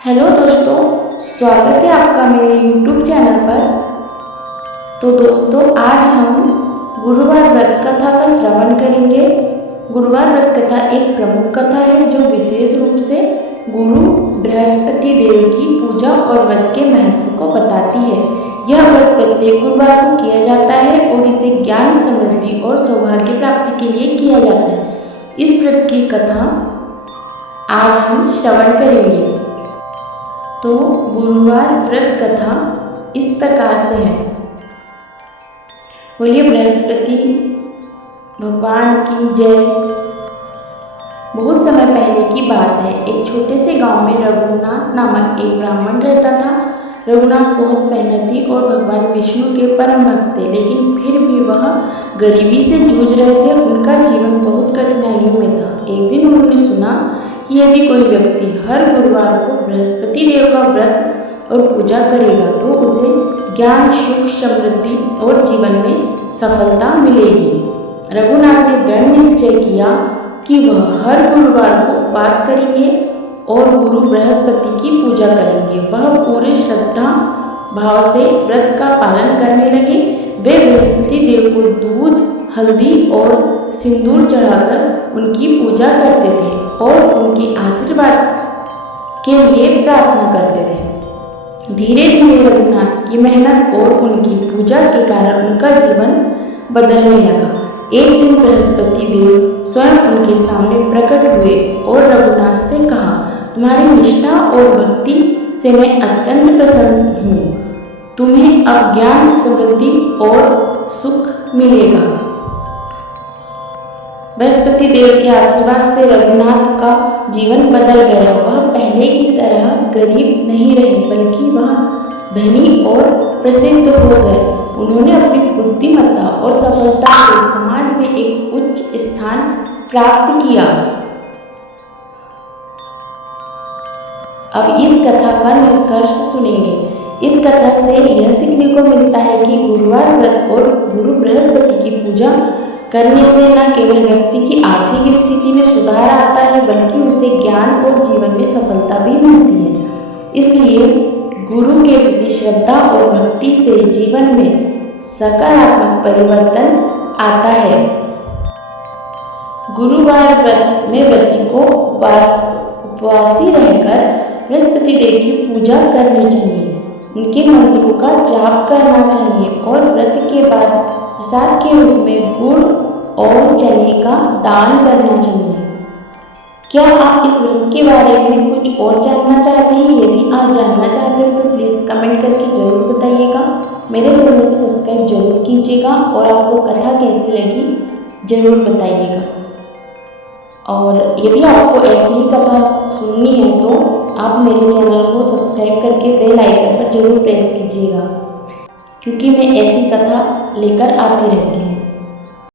Hello दोस्तों, स्वागत है आपका मेरे YouTube चैनल पर। तो दोस्तों, आज हम गुरुवार व्रत कथा का श्रवण करेंगे। गुरुवार व्रत कथा एक प्रमुख कथा है जो विशेष रूप से गुरु बृहस्पति देव की पूजा और व्रत के महत्व को बताती है। यह व्रत प्रत्येक गुरुवार को किया जाता है और इसे ज्ञान, समृद्धि और सौभाग्य प्राप्ति के लिए किया जाता है। इस व्रत की कथा आज हम श्रवण करेंगे। तो गुरुवार व्रत कथा इस प्रकार से है। बोलिए बृहस्पति भगवान की जय। बहुत समय पहले की बात है। एक छोटे से गांव में रघुनाथ नामक एक ब्राह्मण रहता था। रघुनाथ बहुत मेहनती और भगवान विष्णु के परम भक्त थे, लेकिन फिर भी वह गरीबी से जूझ रहे थे। उनका जीवन बहुत कठिनाइयों में था। एक दिन उन्होंने सुना कि यदि कोई व्यक्ति हर गुरुवार को बृहस्पति देव का व्रत और पूजा करेगा तो उसे ज्ञान, सुख, समृद्धि और जीवन में सफलता मिलेगी। रघुनाथ ने दृढ़ निश्चय किया कि वह हर गुरुवार को उपवास करेंगे और गुरु बृहस्पति की पूजा करेंगे। वह पूरे श्रद्धा भाव से व्रत का पालन करने लगे। वे बृहस्पति देव को दूध, हल्दी और सिंदूर चढ़ाकर उनकी पूजा करते थे और उनके आशीर्वाद के लिए प्रार्थना करते थे। धीरे धीरे रघुनाथ की मेहनत और उनकी पूजा के कारण उनका जीवन बदलने लगा। एक दिन बृहस्पति देव स्वयं उनके सामने प्रकट हुए और रघुनाथ से कहा, तुम्हारी निष्ठा और भक्ति से मैं अत्यंत प्रसन्न हूँ। तुम्हें अब ज्ञान, समृद्धि और सुख मिलेगा। बृहस्पति देव के आशीर्वाद से रघुनाथ का जीवन बदल गया। वह पहले की तरह गरीब नहीं रहे, बल्कि वह धनी और प्रसिद्ध हो गए। उन्होंने अपनी बुद्धिमत्ता और सफलता से समाज में एक उच्च स्थान प्राप्त किया। अब इस कथा का निष्कर्ष सुनेंगे। इस कथा से यह सीखने को मिलता है कि गुरुवार व्रत और गुरु बृहस्पति की पूजा करने से न केवल व्यक्ति की आर्थिक स्थिति में सुधार आता है, बल्कि उसे ज्ञान और जीवन में सफलता भी मिलती है। इसलिए गुरु के प्रति श्रद्धा और भक्ति से जीवन में सकारात्मक परिवर्तन आता है। गुरुवार व्रत में व्रती को उपवासी रहकर बृहस्पति देव की पूजा करनी चाहिए, उनके मंत्रों का जाप करना चाहिए और व्रत के बाद प्रसाद के रूप में गुड़ और चने का दान करना चाहिए। क्या आप इस व्रत के बारे में कुछ और जानना चाहते हैं? यदि आप जानना चाहते हो तो प्लीज़ कमेंट करके ज़रूर बताइएगा। मेरे चैनल को सब्सक्राइब जरूर कीजिएगा और आपको कथा कैसी लगी ज़रूर बताइएगा। और यदि आपको ऐसी ही कथा सुननी है तो आप मेरे चैनल को सब्सक्राइब करके बेल आइकन पर जरूर प्रेस कीजिएगा, क्योंकि मैं ऐसी कथा लेकर आती रहती हूँ।